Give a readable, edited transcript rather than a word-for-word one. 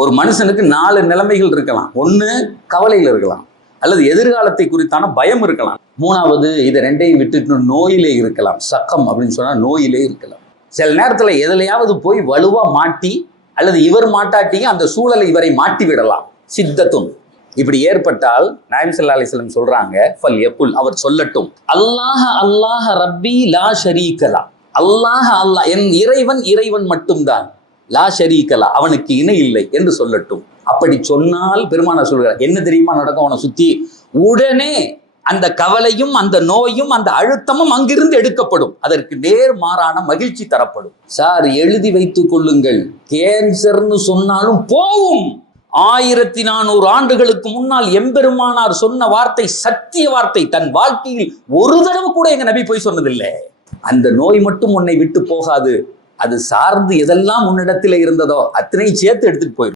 ஒரு மனுஷனுக்கு 4 நிலைமைகள் இருக்கலாம். ஒன்று கவலையில் இருக்கலாம், அல்லது எதிர்காலத்தை குறித்தான பயம் இருக்கலாம். 3வது இதை 2ஐயும் விட்டுட்டு நோயிலே இருக்கலாம். சக்கம் அப்படின்னு சொன்னா நோயிலே இருக்கலாம். சில நேரத்தில் எதுலையாவது போய் வலுவா மாட்டி, அல்லது இவர் மாட்டாட்டியும் அந்த சூழலை இவரை மாட்டி விடலாம். சித்தத்தும் இப்படி ஏற்பட்டால் நாயகம் ஸல்லல்லாஹு அலைஹி வஸல்லம் சொல்றாங்க, ஃபல் யகுல், அவர் சொல்லட்டும், அல்லாஹ் அல்லாஹ் ரப்பி லா ஷரீகலா, அல்லாஹ் அல்லாஹ் என் இறைவன் இறைவன் மட்டும்தான், லா ஷரீகலா அவனுக்கு இணை இல்லை என்று சொல்லட்டும். அப்படி சொன்னால் பெருமானார் சொல்கிறார், என்ன தெரியுமா நடக்கும்? அவனை சுத்தி உடனே அந்த கவலையும் அந்த நோயும் அந்த அழுத்தமும் அங்கிருந்து எடுக்கப்படும். அதற்கு நேர்மாறான மகிழ்ச்சி தரப்படும். சார் எழுதி வைத்துக் கொள்ளுங்கள், கேன்சர்னு சொன்னாலும் போகும். 1400 ஆண்டுகளுக்கு முன்னால் எம்பெருமானார் சொன்ன வார்த்தை சத்திய வார்த்தை. தன் வாழ்க்கையில் ஒரு தடவை கூட எங்க நபி போய் சொன்னதில்லை. அந்த நோய் மட்டும் உன்னை விட்டு போகாது, அது சார்ந்து எதெல்லாம் உன்னிடத்தில் இருந்ததோ அத்தனை சேர்த்து எடுத்துட்டு போயிடும்.